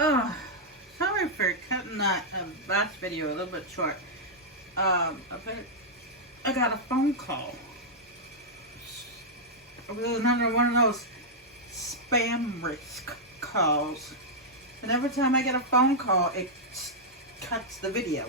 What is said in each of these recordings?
Oh, sorry for cutting that last video a little bit short. But I got a phone call. It was another one of those spam risk calls. And every time I get a phone call, it cuts the video.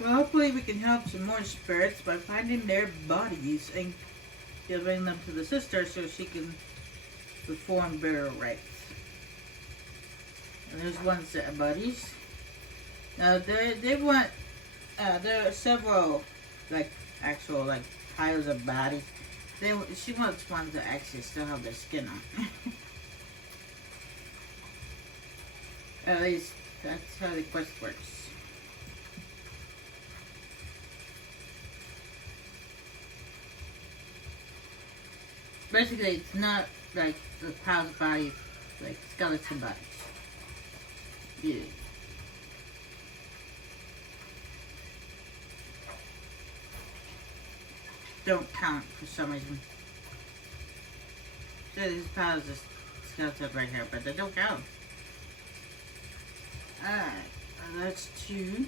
Well, hopefully we can help some more spirits by finding their bodies and giving them to the sister so she can perform burial rites. And there's one set of bodies. Now they want there are several actual piles of bodies. She wants ones that actually still have their skin on. At least that's how the quest works. Basically, it's not like the piles of bodies, like skeleton bodies. Yeah. Don't count for some reason. So these piles of skeletons right here, but they don't count. Alright, that's 2.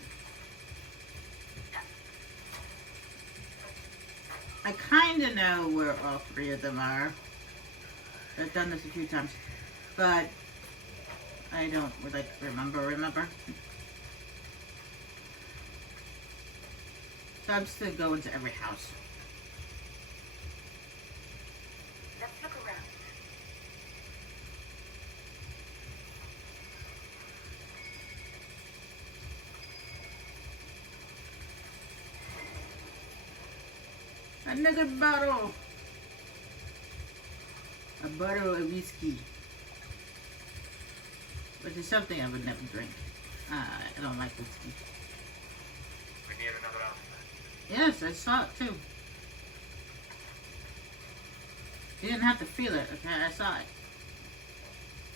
I kind of know where all 3 of them are. I've done this a few times, but I don't remember. So I'm just gonna go into every house. Let's look around. Another bottle. A bottle of whiskey. Which is something I would never drink. I don't like whiskey. We need another outfit. Yes, I saw it too. You didn't have to feel it, okay? I saw it.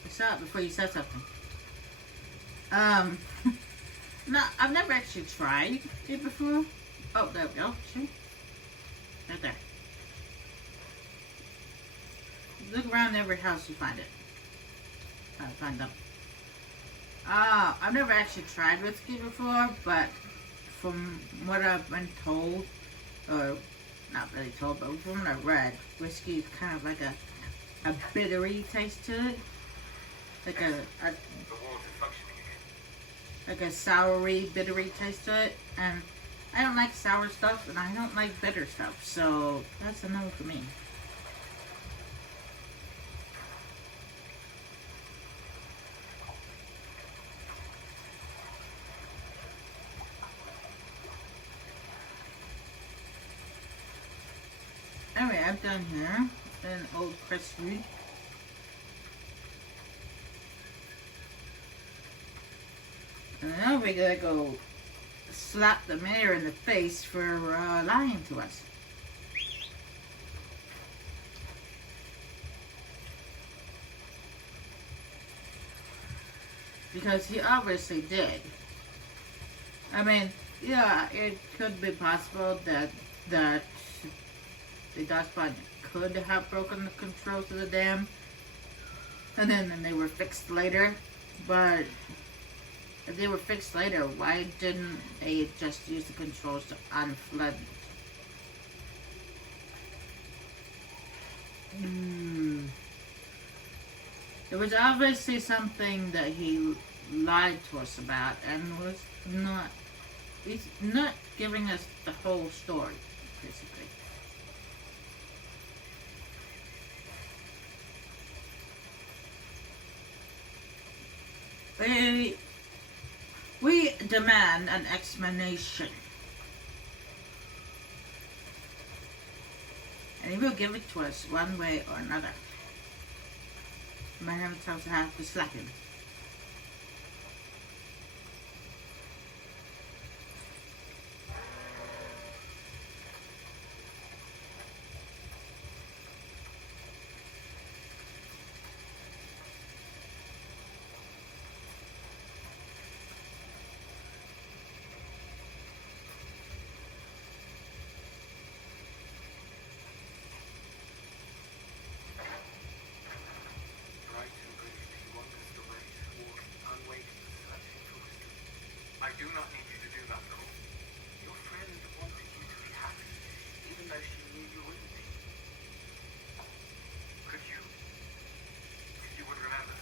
I saw it before you said something. No, I've never actually tried it before. Oh, there we go. See? Right there. Look around every house you find it. Find them. I've never actually tried whiskey before, but from what I've been told, or not really told, but from what I read, whiskey is kind of like a bittery taste to it. Like the walls are functioning again. like a soury, bittery taste to it. And I don't like sour stuff, and I don't like bitter stuff, so that's a no for me. Anyway, I'm done here. An old Crestwood. And now we're gonna go slap the mayor in the face for lying to us. Because he obviously did. I mean, yeah, it could be possible that the Dustbot could have broken the controls of the dam, and then they were fixed later. But if they were fixed later, why didn't they just use the controls to unflood it? There was obviously something that he lied to us about, and he's not giving us the whole story, basically. We demand an explanation. And he will give it to us one way or another. We might have to slap him. Bright and brilliant, he wanders the ways, walking, unwaiting, searching for wisdom. I do not need you to do that, Cole. Your friend wanted you to be happy, even though she knew you wouldn't be. Could you, if you would remember,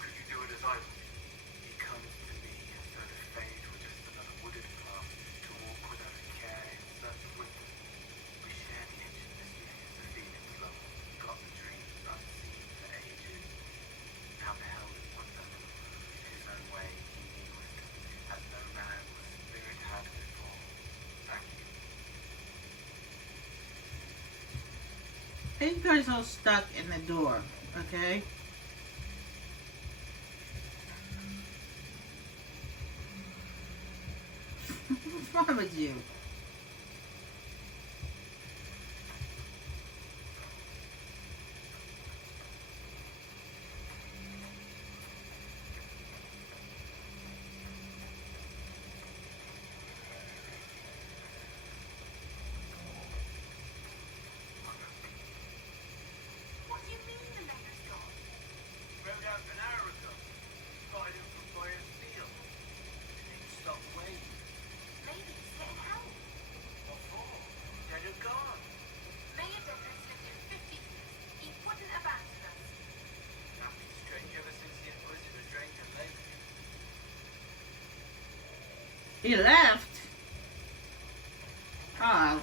could you do it as I would? He comes to me as though the fade were just another wooded path to walk without a care in search of wisdom. We share the ancient mystery as the feeling flow, got the dreams unseen for ages. How beheld it wonder, in his own way he knew wisdom, as no man or spirit had before. Thank you. Hey, you guys all stuck in the door, okay? What's wrong with you? What do you mean the latter's gone? Rode out an hour ago. Spotted him from Boyer's Field. Didn't stop waiting. Maybe he's getting help. What for? Dead or gone? Mayor Deckard's lived here 50 years. He wouldn't abandon us. Nothing strange ever since the Inquisitor drained the lake. He left? Oh,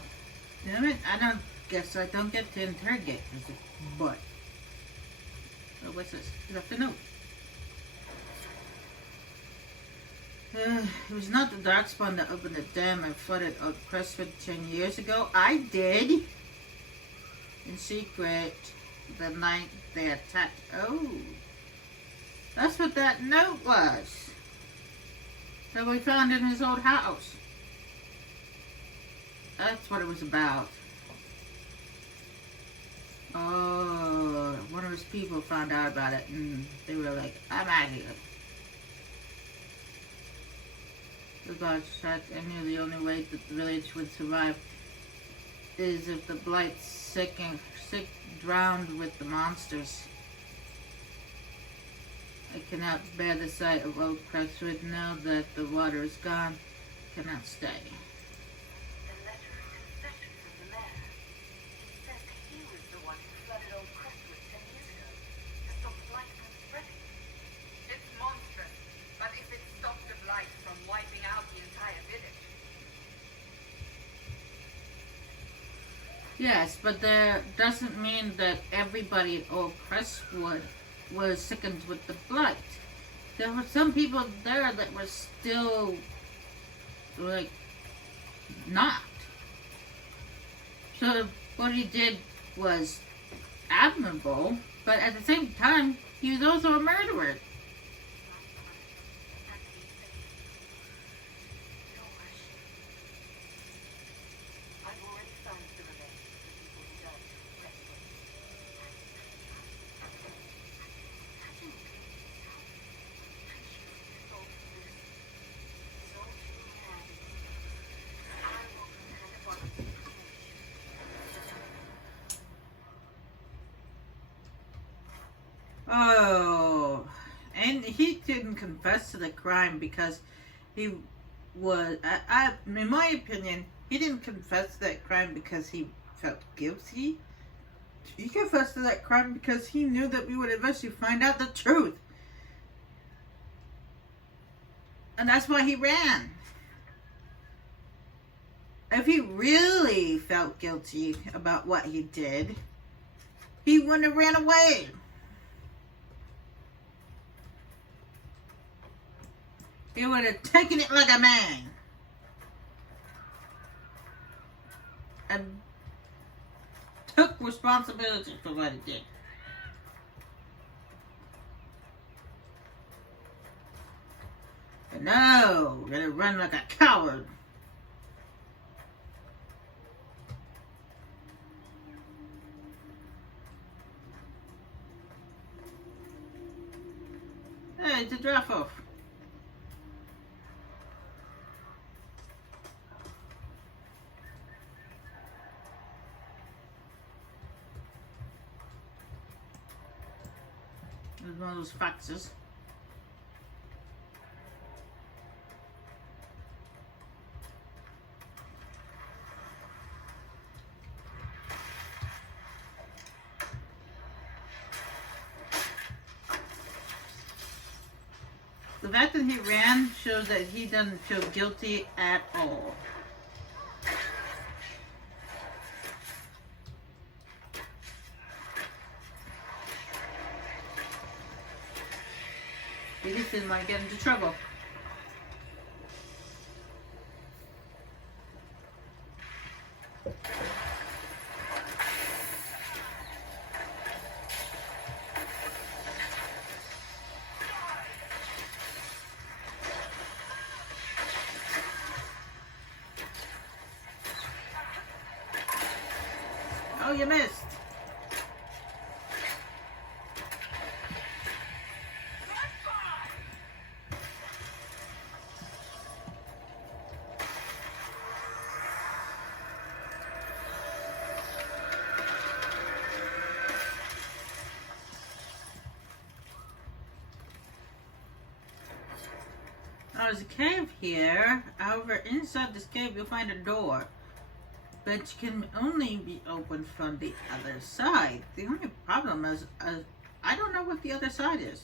damn it. I don't get to interrogate this, but. Oh, what's this? He left a note. It was not the Darkspawn that opened the dam and flooded Old Crestwood 10 years ago. I did. In secret, the night they attacked. Oh. That's what that note was. That we found in his old house. That's what it was about. Oh, one of his people found out about it and they were like, I'm out of here. The gods said I knew the only way that the village would survive is if the Blight's sick, drowned with the monsters. I cannot bear the sight of Old Crestwood now that the water is gone. Cannot stay. The letter of confession from the mayor. It says he was the one who flooded Old Crestwood 10 years ago to stop blight from spreading. It's monstrous, but if it stopped the blight from wiping out the entire village. Yes, but that doesn't mean that everybody at Old Crestwood was sickened with the blight. There were some people there that were still, like, not. So what he did was admirable, but at the same time, he was also a murderer. Oh, and he didn't confess to the crime because he was, in my opinion, he didn't confess to that crime because he felt guilty. He confessed to that crime because he knew that we would eventually find out the truth. And that's why he ran. If he really felt guilty about what he did, he wouldn't have ran away. He would have taken it like a man. And took responsibility for what he did. But no, gonna run like a coward. Hey, it's a drop off. There's one of those foxes. The fact that he ran shows that he doesn't feel guilty at all. He just didn't want to get into trouble. Oh, you missed. Oh, there's a cave here. However, inside this cave you'll find a door. But it can only be opened from the other side. The only problem is, I don't know what the other side is.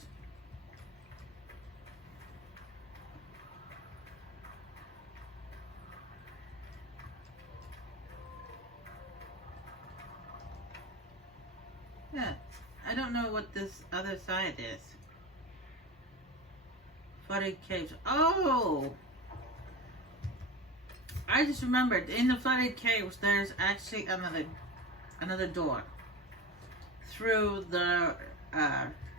Yeah, I don't know what this other side is. Flooded caves. Oh! I just remembered, in the flooded caves, there's actually another door. Through the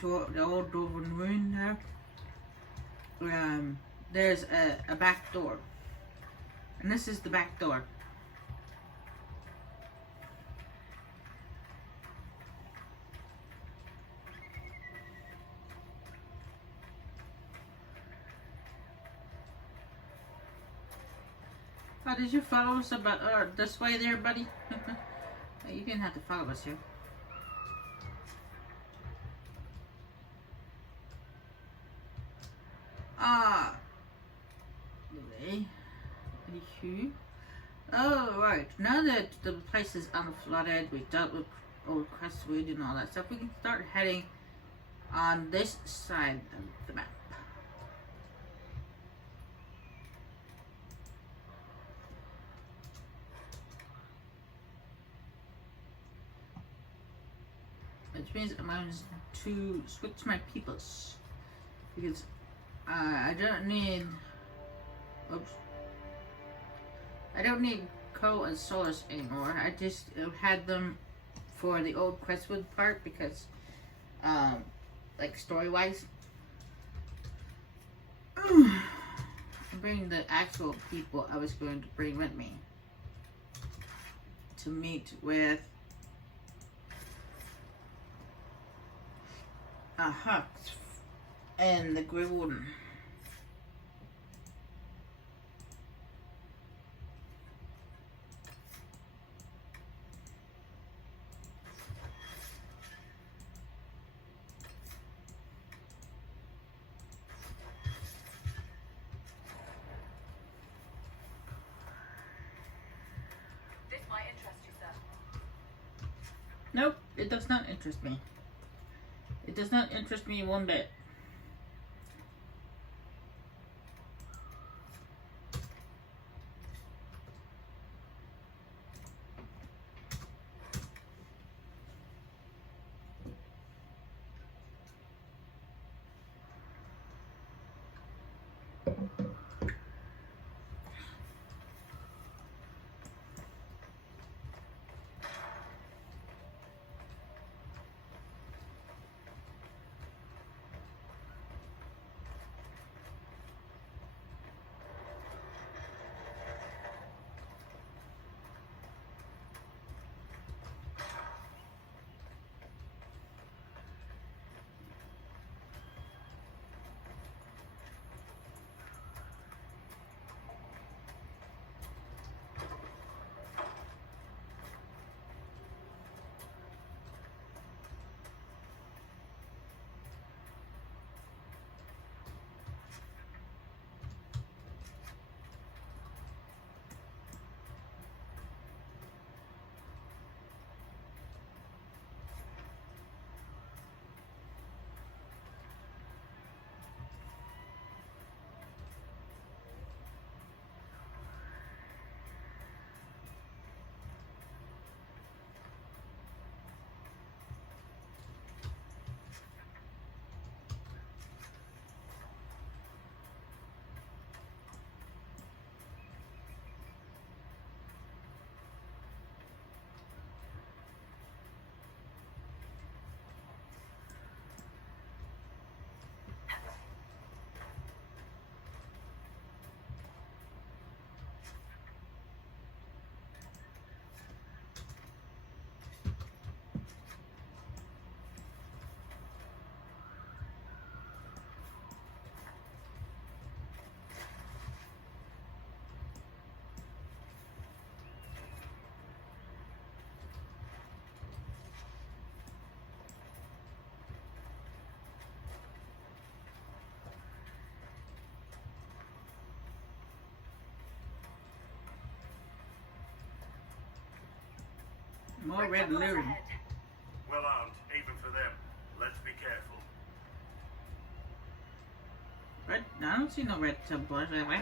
door, the old door in there. There's a back door. And this is the back door. Oh, did you follow us about this way there, buddy? You didn't have to follow us here. Ah. Oh, right. Now that the place is unflooded, we dealt with old Crestwood and all that stuff, we can start heading on this side of the map. Which means I'm going to switch my peoples. Because I don't need... Oops. I don't need coal and solas anymore. I just had them for the old Crestwood part because, like story-wise. I'm bringing the actual people I was going to bring with me to meet with Hux and the Grey Warden. This might interest you, sir. Nope, it does not interest me. It does not interest me one bit. More Red red Templars lyrium. ahead. Well armed, even for them. Let's be careful. Red? I don't see no red Templars anyway.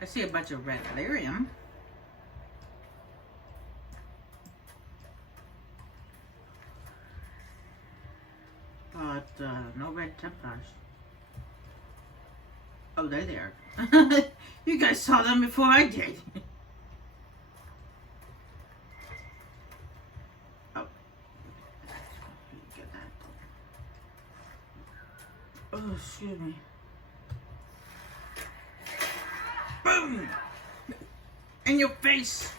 I see a bunch of red lyrium. But no red Templars. Oh, they're there. You guys saw them before I did. Oh. Get that. Oh, excuse me. Boom! In your face!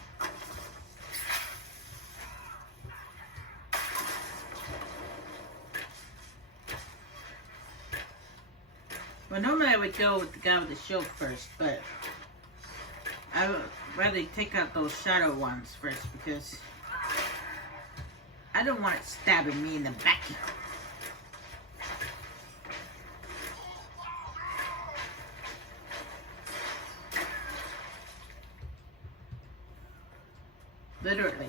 Well, normally I would go with the guy with the shield first, but I would rather take out those shadow ones first because I don't want it stabbing me in the back. Literally.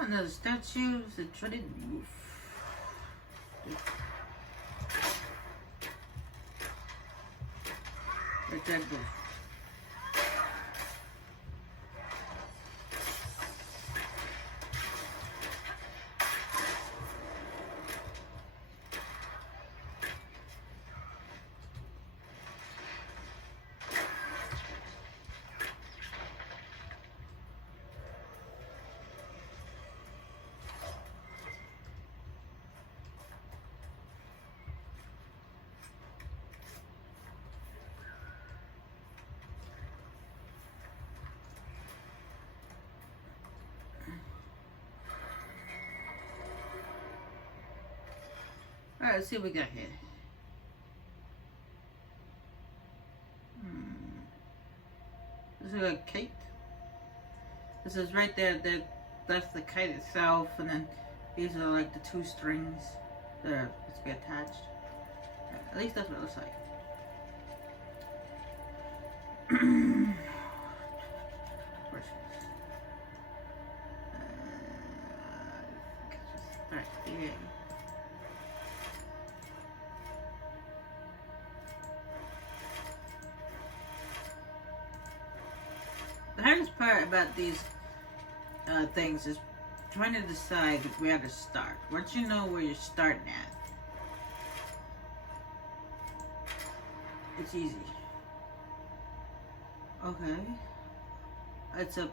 Another statue, the dreaded roof. The dead roof. Alright, let's see what we got here. This is a kite. This is right there. That's the kite itself, and then these are like the two strings that are supposed to be attached. At least that's what it looks like. Where's this? Right here. hardest part about these things is trying to decide where to start. Once you know where you're starting at, it's easy. Okay. It's a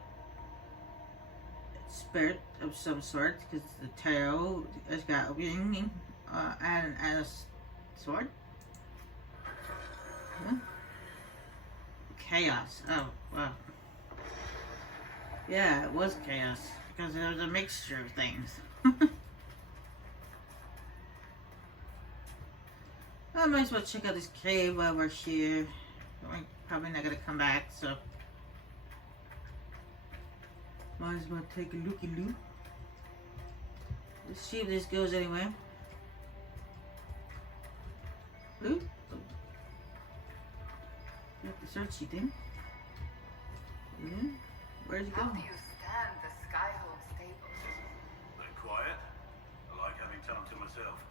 spirit of some sort, because the tarot has got a wing and a sword. Huh? Chaos. Oh, wow. Yeah, it was chaos, because there was a mixture of things. I might as well check out this cave while we're here. I'm probably not gonna come back, so might as well take a looky-loo. Let's see if this goes anywhere. Ooh. Got the searchy thing. Yeah. Where's it How do going? you stand the Skyhold stables? They're quiet. I like having time to myself.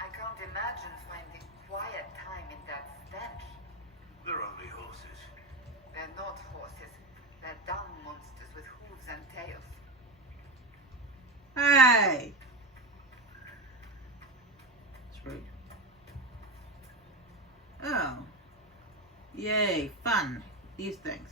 I can't imagine finding quiet time in that stench. They're only horses. They're not horses. They're dung monsters with hooves and tails. Hey! It's rude. Oh. Yay, fun. These things.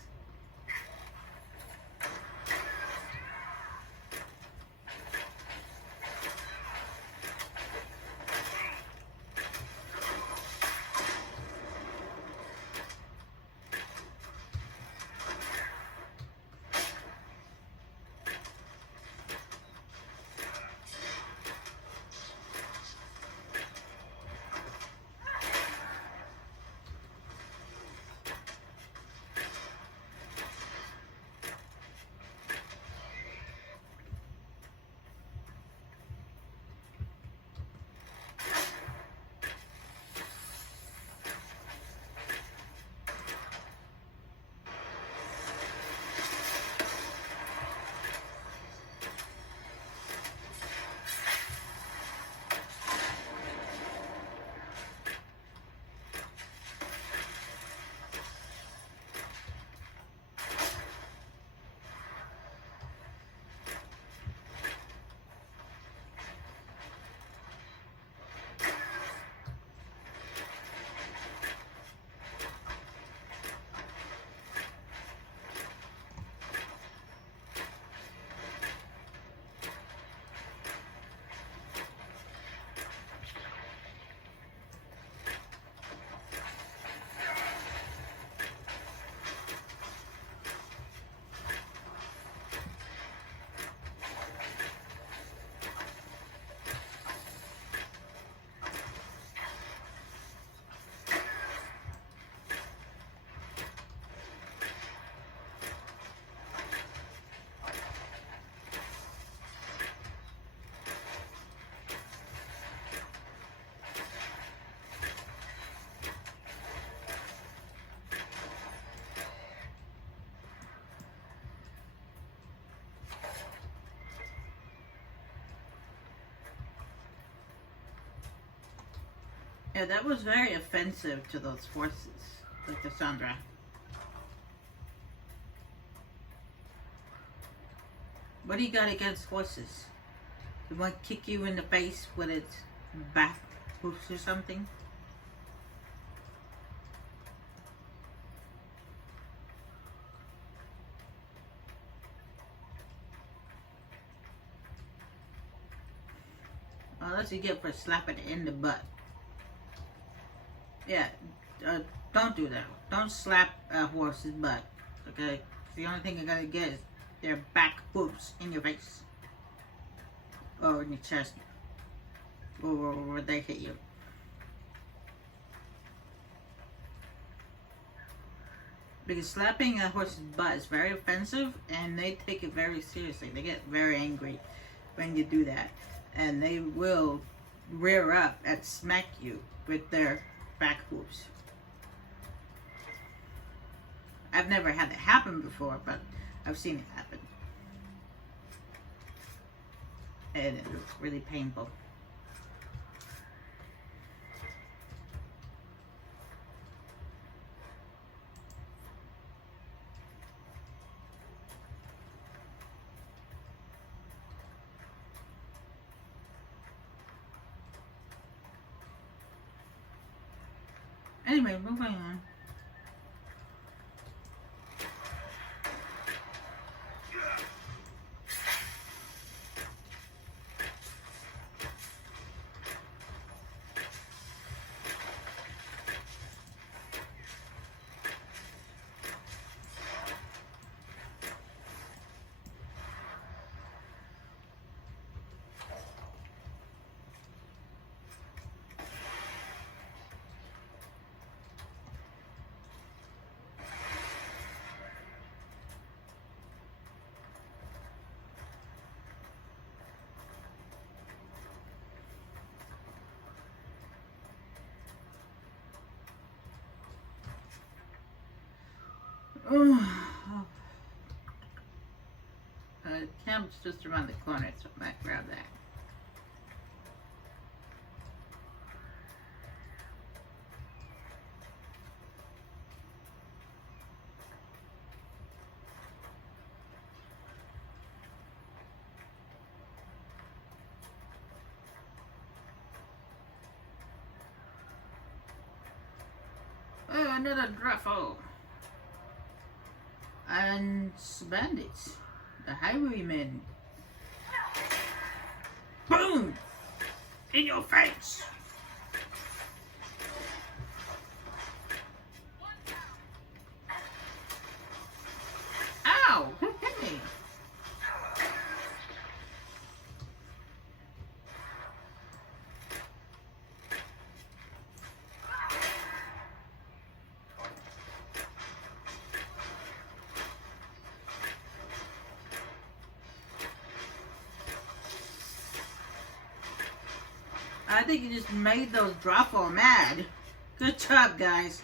Yeah, that was very offensive to those forces, like Cassandra. What do you got against horses? It might kick you in the face with its back hoofs or something? Well, that's what you get for slapping it in the butt. Yeah, don't do that. Don't slap a horse's butt, okay? The only thing you're gonna get is their back hoofs in your face. Or in your chest. Or where they hit you. Because slapping a horse's butt is very offensive, and they take it very seriously. They get very angry when you do that. And they will rear up and smack you with their back hooves. I've never had that happen before, but I've seen it happen. And it was really painful. Anyway, moving on. Camp's just around the corner, so I might grab that. Oh, another druffle. And bandits. The highwaymen. Boom! In your face! Ow! Who hit me? I think you just made those Droffle mad. Good job, guys.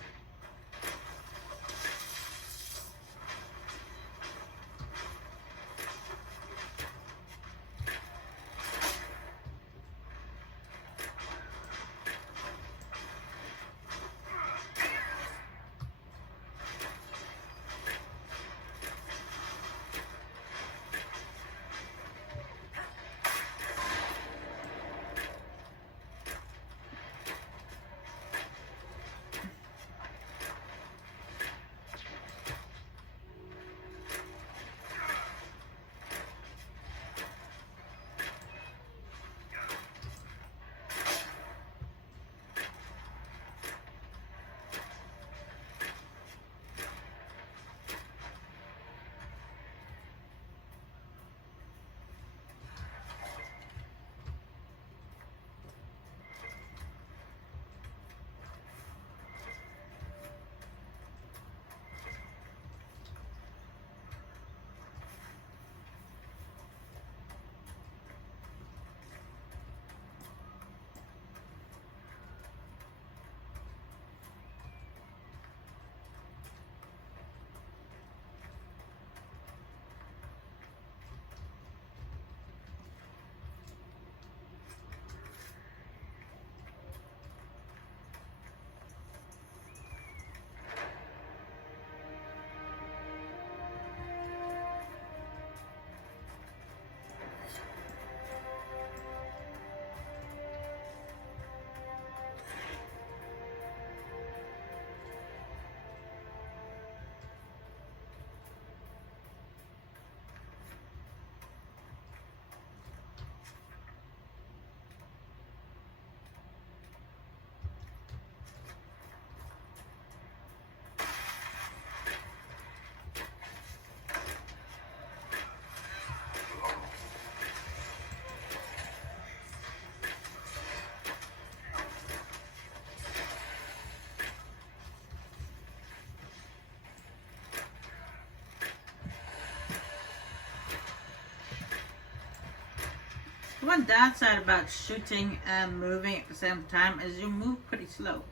One downside about shooting and moving at the same time is you move pretty slow.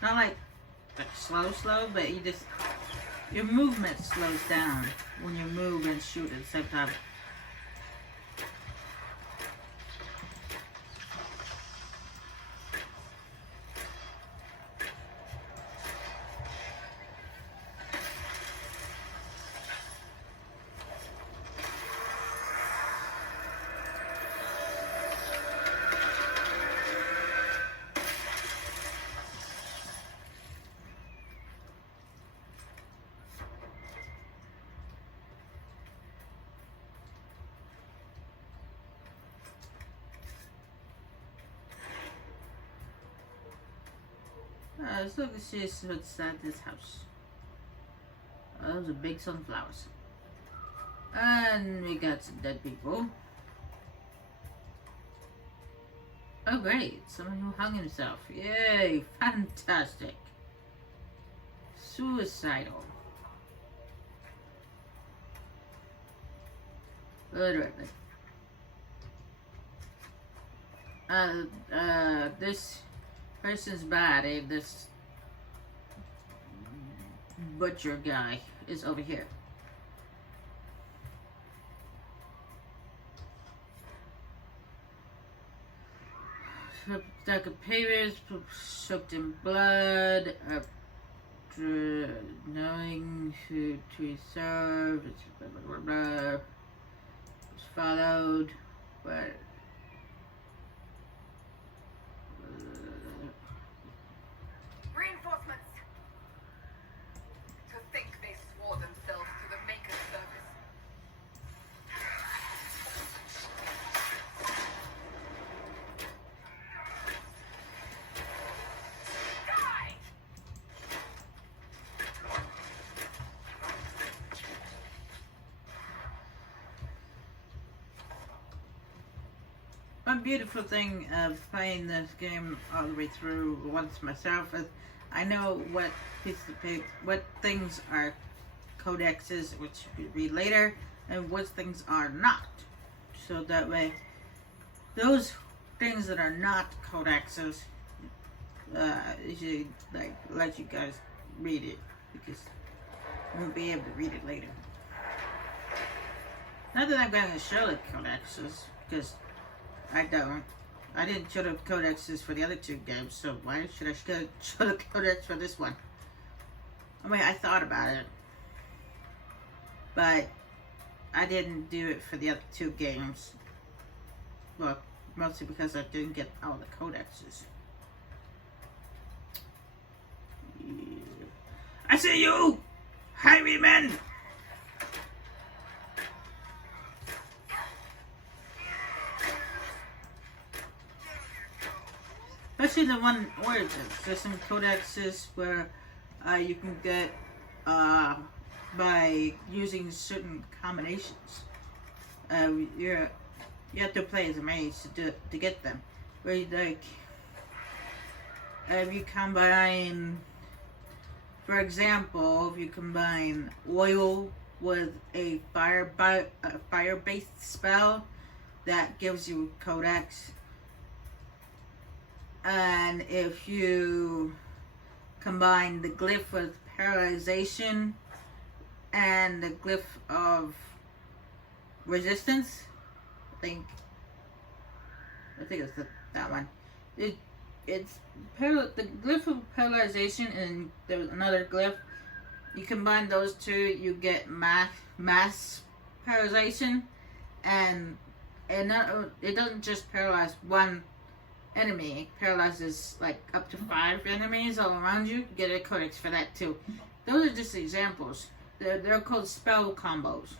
Not like slow, but your movement slows down when you move and shoot at the same time. Let's look and see what's inside this house. Oh, those are big sunflowers. And we got some dead people. Oh great, someone who hung himself. Yay, fantastic. Suicidal. Literally. This person's body, this butcher guy, is over here. Stack of papers, soaked in blood, knowing who to serve, blah, blah, blah, blah. Was followed, but Reinforcements! To think they swore themselves to the Maker's service. Die! one beautiful thing of playing this game all the way through once myself is I know what what things are codexes, which we read later, and what things are not. So that way, those things that are not codexes, usually like let you guys read it because you won't be able to read it later. Not that I'm going to show the codexes because I didn't show the codexes for the other two games, so why should I show the codex for this one? I mean, I thought about it, but I didn't do it for the other two games. Well, mostly because I didn't get all the codexes. Yeah. I see you, highwaymen! Especially the one Origins. There's some codexes where you can get by using certain combinations. You have to play as a mage to get them. Where you like if you combine, for example, if you combine oil with a fire-based spell, that gives you codex. And if you combine the glyph with paralyzation and the glyph of resistance, I think it's that one. It's the glyph of paralyzation and there's another glyph. You combine those two, you get mass paralyzation, and it doesn't just paralyze one enemy, it paralyzes like up to 5 enemies all around you. You get a codex for that too. Those are just examples. They're called spell combos.